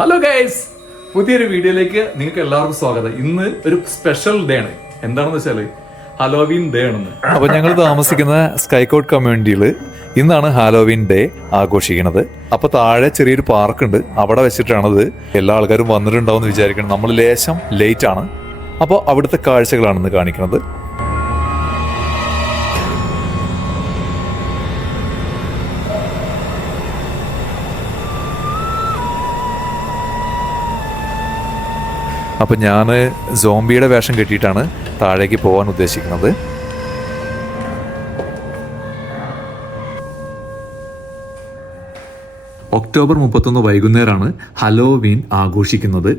Hello guys, പുതിയൊരു വീഡിയോയിലേക്ക് നിങ്ങൾക്ക് എല്ലാവർക്കും സ്വാഗതം. ഇന്ന് ഒരു സ്പെഷ്യൽ ഡേ ആണ്. എന്താണെന്ന് വെച്ചാല് ഹാലോവീൻ ഡേ ആണെന്ന്. അപ്പൊ ഞങ്ങൾ താമസിക്കുന്ന സ്കൈകോട്ട് കമ്മ്യൂണിറ്റിയിൽ ഇന്നാണ് ഹാലോവീൻ ഡേ ആഘോഷിക്കുന്നത്. അപ്പൊ താഴെ ചെറിയൊരു പാർക്കുണ്ട്, അവിടെ വെച്ചിട്ടാണത്. എല്ലാ ആൾക്കാരും വന്നിട്ടുണ്ടാവും എന്ന് വിചാരിക്കണം. നമ്മൾ ലേശം ലേറ്റ് ആണ്. അപ്പോൾ അവിടുത്തെ കാഴ്ചകളാണെന്ന് കാണിക്കുന്നത്. അപ്പം ഞാൻ സോംബിയുടെ വേഷം കെട്ടിയിട്ടാണ് താഴേക്ക് പോകാൻ ഉദ്ദേശിക്കുന്നത്. ഒക്ടോബർ 31 വൈകുന്നേരമാണ് ഹലോവീൻ ആഘോഷിക്കുന്നത്.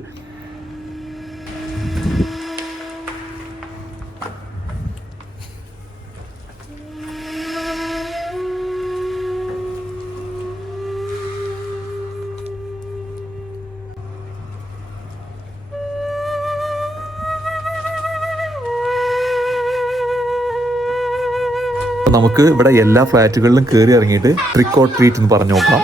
നമുക്ക് ഇവിടെ എല്ലാ ഫ്ലാറ്റുകളിലും കയറി ഇറങ്ങിയിട്ട് ട്രിക്ക് ഓർ ട്രീറ്റ് എന്ന് പറഞ്ഞു നോക്കാം.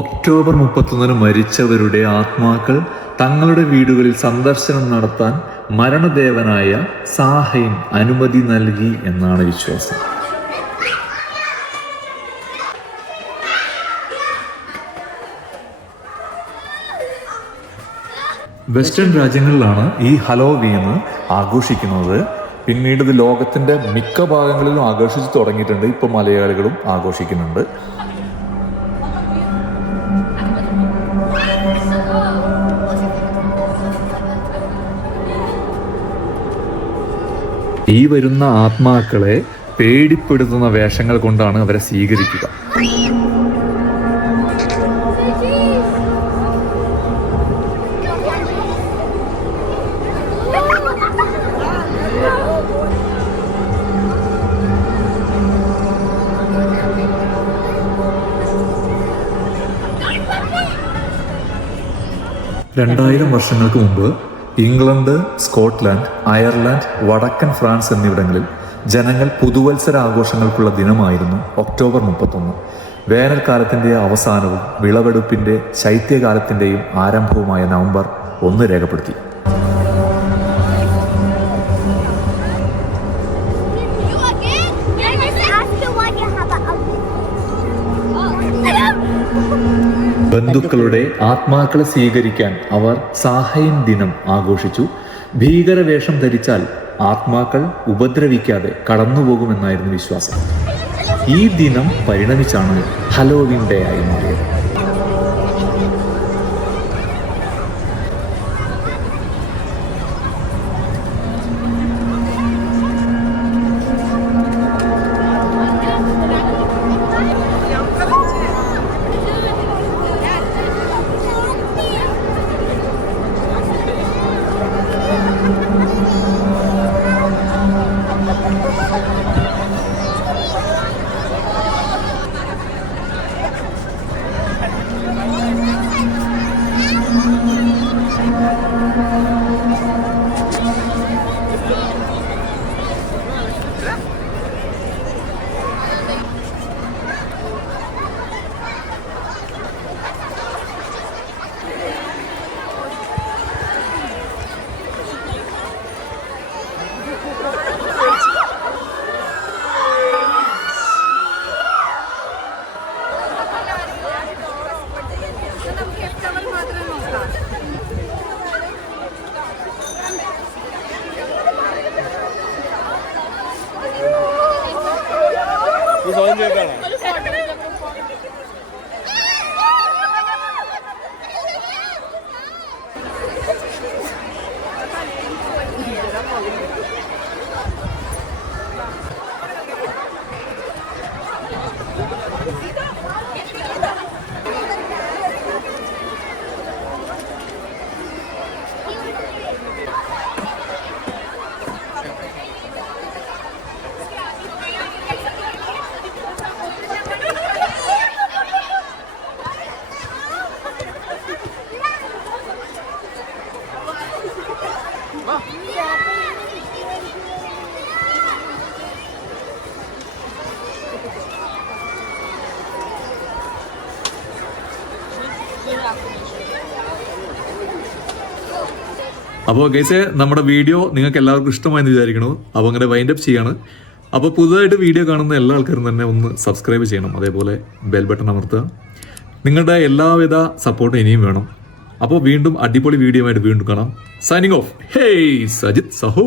ഒക്ടോബർ 31 മരിച്ചവരുടെ ആത്മാക്കൾ തങ്ങളുടെ വീടുകളിൽ സന്ദർശനം നടത്താൻ മരണദേവനായ സാഹൈൻ അനുമതി നൽകി എന്നാണ് വിശ്വാസം. വെസ്റ്റേൺ രാജ്യങ്ങളിലാണ് ഈ ഹലോവീൻ ആഘോഷിക്കുന്നത്. പിന്നീട് ഇത് ലോകത്തിന്റെ മിക്ക ഭാഗങ്ങളിലും ആഘോഷിച്ചു തുടങ്ങിയിട്ടുണ്ട്. ഇപ്പോൾ മലയാളികളും ആഘോഷിക്കുന്നുണ്ട്. ഈ വരുന്ന ആത്മാക്കളെ പേടിപ്പെടുത്തുന്ന വേഷങ്ങൾ കൊണ്ടാണ് അവരെ സ്വീകരിക്കുക. വർഷങ്ങൾക്ക് മുമ്പ് ഇംഗ്ലണ്ട്, സ്കോട്ട്ലാൻഡ്, അയർലാൻഡ്, വടക്കൻ ഫ്രാൻസ് എന്നിവിടങ്ങളിൽ ജനങ്ങൾ പുതുവത്സരാഘോഷങ്ങൾക്കുള്ള ദിനമായിരുന്നു ഒക്ടോബർ 31. വേനൽക്കാലത്തിൻ്റെ അവസാനവും വിളവെടുപ്പിൻ്റെ ശൈത്യകാലത്തിൻ്റെയും ആരംഭവുമായ നവംബർ 1 രേഖപ്പെടുത്തി. ബന്ധുക്കളുടെ ആത്മാക്കളെ സ്വീകരിക്കാൻ അവർ സാഹൈൻ ദിനം ആഘോഷിച്ചു. ഭീകരവേഷം ധരിച്ചാൽ ആത്മാക്കൾ ഉപദ്രവിക്കാതെ കടന്നുപോകുമെന്നായിരുന്നു വിശ്വാസം. ഈ ദിനം പരിണമിച്ചാണ് ഹലോവീൻ ഡേ ആയി മാറിയത്. അപ്പോൾ ഗൈസെ നമ്മുടെ വീഡിയോ നിങ്ങൾക്ക് എല്ലാവർക്കും ഇഷ്ടമായെന്ന് വിചാരിക്കണു. അപ്പോൾ അങ്ങനെ വൈൻഡ് അപ്പ് ചെയ്യാണ്. അപ്പോൾ പുതുതായിട്ട് വീഡിയോ കാണുന്ന എല്ലാ ആൾക്കാരും തന്നെ ഒന്ന് സബ്സ്ക്രൈബ് ചെയ്യണം, അതേപോലെ ബെൽ ബട്ടൺ അമർത്തുക. നിങ്ങളുടെ എല്ലാവിധ സപ്പോർട്ടും ഇനിയും വേണം. അപ്പോൾ വീണ്ടും അടിപൊളി വീഡിയോ ആയിട്ട് വീണ്ടും കാണാം. Signing off. ഹേയ് സജിത് സഹോ.